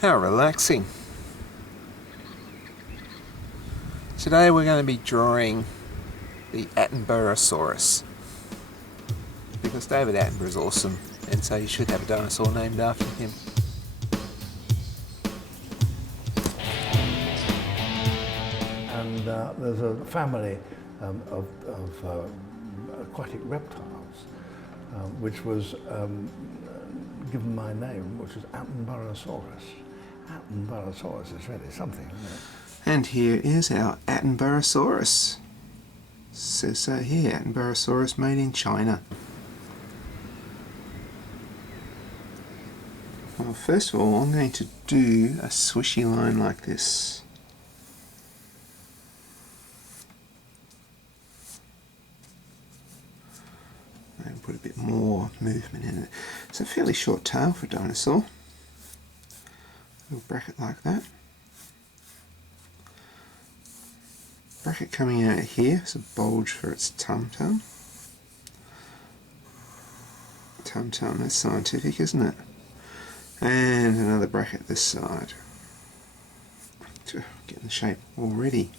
How relaxing. Today we're going to be drawing the Attenborosaurus because David Attenborough is awesome and so you should have a dinosaur named after him. And there's a family of aquatic reptiles which was given my name, which is Attenborosaurus. Attenborosaurus is really something, isn't it? And here is our Attenborosaurus. Says so here, Attenborosaurus made in China. Well, first of all, I'm going to do a swishy line like this. And put a bit more movement in it. It's a fairly short tail for a dinosaur. A little bracket like that. Bracket coming out here, it's a bulge for its tum-tum. Tum-tum, that's scientific, isn't it? And another bracket this side. Getting the shape already.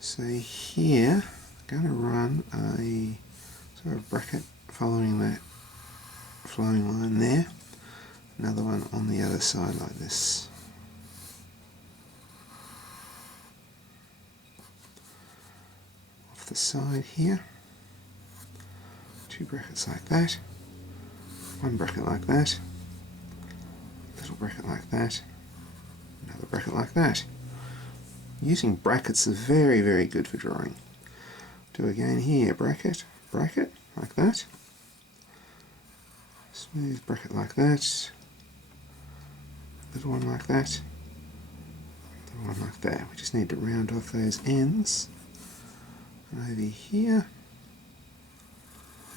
So here, I'm going to run a sort of bracket following that flowing line there. Another one on the other side like this. Off the side here. Two brackets like that. One bracket like that. Little bracket like that. Another bracket like that. Using brackets is very, very good for drawing. Do again here, bracket, bracket, like that. Smooth bracket like that. Little one like that. Little one like that. We just need to round off those ends. And over here,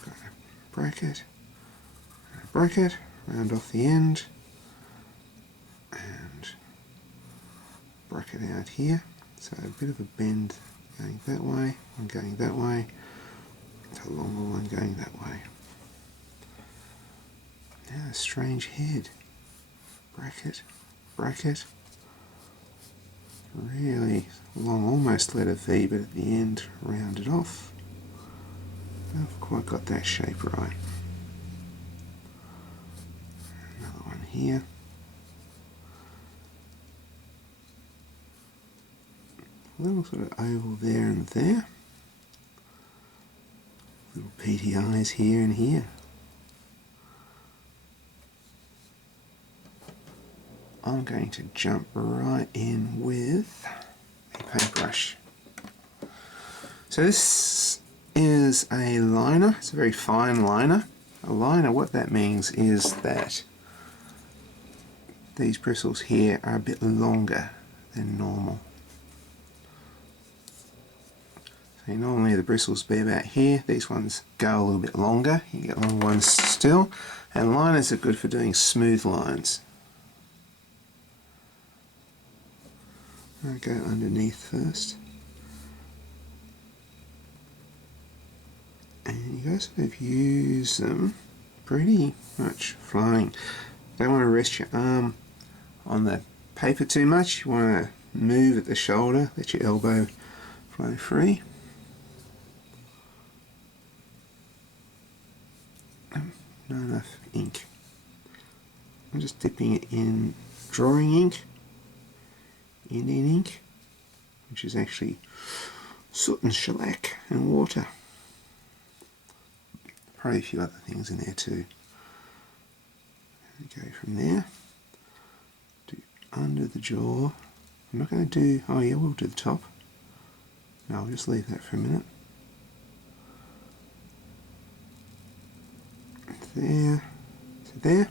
got a bracket, round off the end, and bracket out here. So a bit of a bend going that way, one going that way, a longer one going that way. Now a strange head. Bracket, bracket. Really long, almost letter V, but at the end rounded off. I've quite got that shape right. Another one here. A little sort of oval there and there. Little peaty eyes here and here. I'm going to jump right in with a paintbrush. So this is a liner. It's a very fine liner. A liner, what that means is that these bristles here are a bit longer than normal. So normally the bristles be about here. These ones go a little bit longer. You get long ones still. And liners are good for doing smooth lines. I'll go underneath first. And you guys sort of use them pretty much flowing. Don't want to rest your arm on the paper too much. You want to move at the shoulder, let your elbow flow free. Not enough ink. I'm just dipping it in drawing ink. Indian ink, which is actually soot and shellac and water. Probably a few other things in there too. Go from there. Do under the jaw. I'm not going to do, oh yeah, we'll do the top. No, I'll just leave that for a minute. There, so there.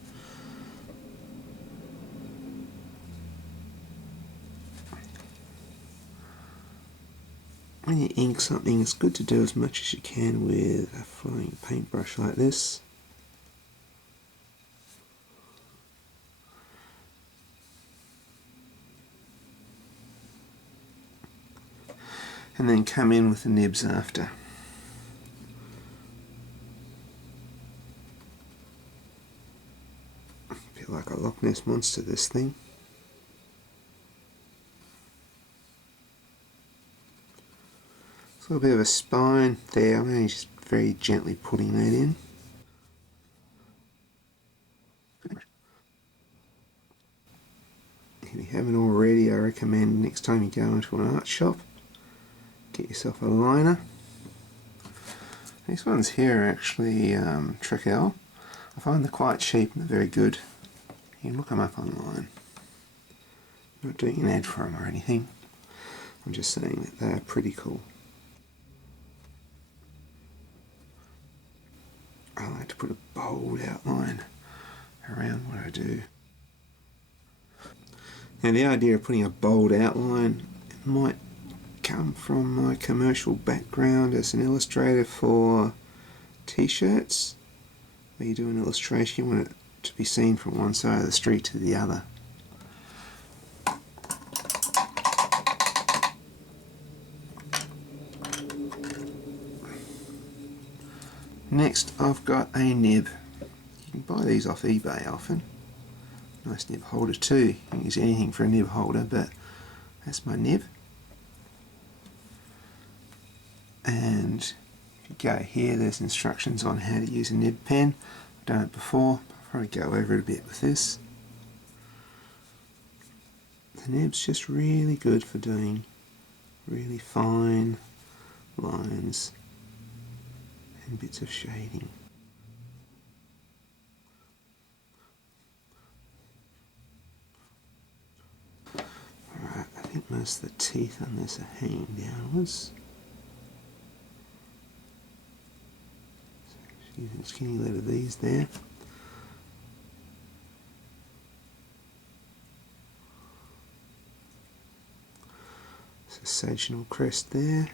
When you ink something, it's good to do as much as you can with a flowing paintbrush like this. And then come in with the nibs after. bit like a Loch Ness monster, this thing. It's a little bit of a spine there. I'm only just very gently putting that in. If you haven't already, I recommend next time you go into an art shop, get yourself a liner. These ones here are actually Trekell. I find they're quite cheap and they're very good. You can look them up online. I'm not doing an ad for them or anything. I'm just saying that they are pretty cool. I like to put a bold outline around what I do. Now the idea of putting a bold outline might come from my commercial background as an illustrator for t-shirts, where you do an illustration, you want it to be seen from one side of the street to the other. Next I've got a nib. You can buy these off eBay often. Nice nib holder too. You can use anything for a nib holder, but that's my nib. And if you go here, there's instructions on how to use a nib pen. I've done it before. I'll probably go over it a bit with this. The nib's just really good for doing really fine lines and bits of shading. Alright, I think most of the teeth on this are hanging downwards. So using skinny letter these there. So sagittal crest there.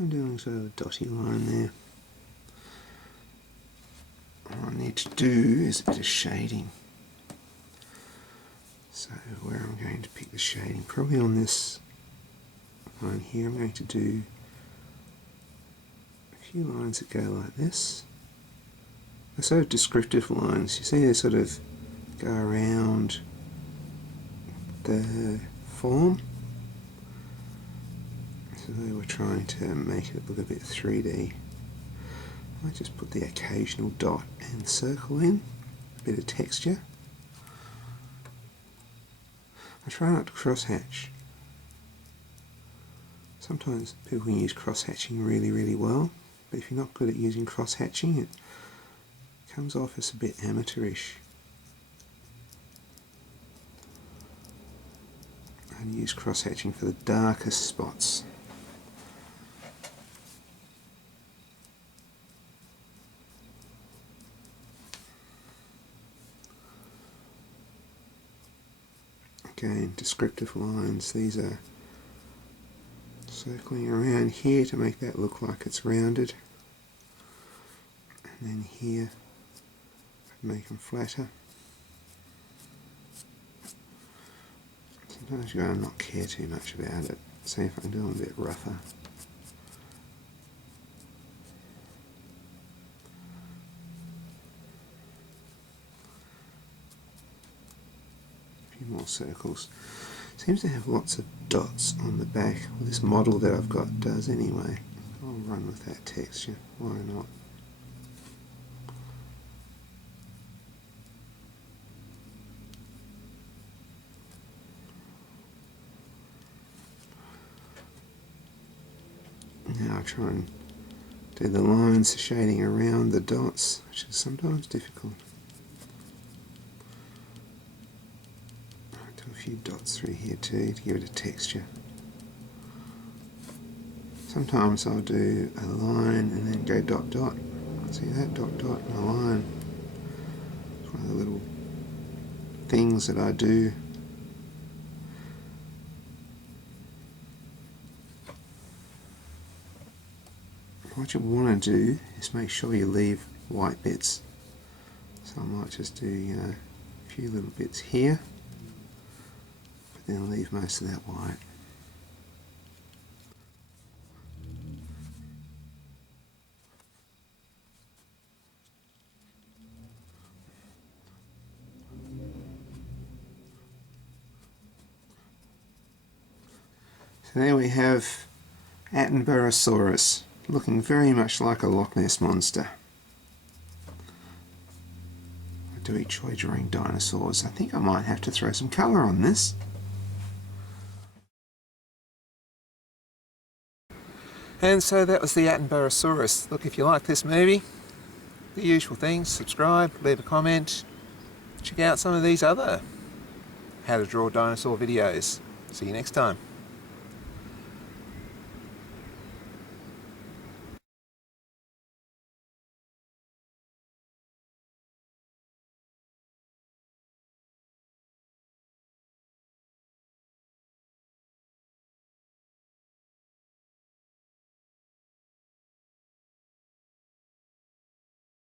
I'm doing sort of a dotty line there. What I need to do is a bit of shading. So where I'm going to pick the shading, probably on this line here, I'm going to do a few lines that go like this. They're sort of descriptive lines. You see they sort of go around the form. So we're trying to make it look a bit 3D. I just put the occasional dot and circle in, a bit of texture. I try not to cross-hatch. Sometimes people can use cross-hatching really well, but if you're not good at using cross-hatching, it comes off as a bit amateurish. I use cross-hatching for the darkest spots. Again, descriptive lines. These are circling around here to make that look like it's rounded. And then here, make them flatter. Sometimes you gotta not care too much about it. See if I can do them a bit rougher. More circles. Seems to have lots of dots on the back. Well, this model that I've got does anyway. I'll run with that texture. Why not? Now I'll try and do the lines, the shading around the dots, which is sometimes difficult. A few dots through here too to give it a texture. Sometimes I'll do a line and then go dot dot. See that? Dot dot and a line. It's one of the little things that I do. What you want to do is make sure you leave white bits. So I might just do a few little bits here. Then leave most of that white. So there we have Attenborosaurus, looking very much like a Loch Ness monster. I do enjoy drawing dinosaurs. I think I might have to throw some colour on this. And so that was the Attenborosaurus. Look, if you like this movie, the usual things, subscribe, leave a comment, check out some of these other how to draw dinosaur videos. See you next time.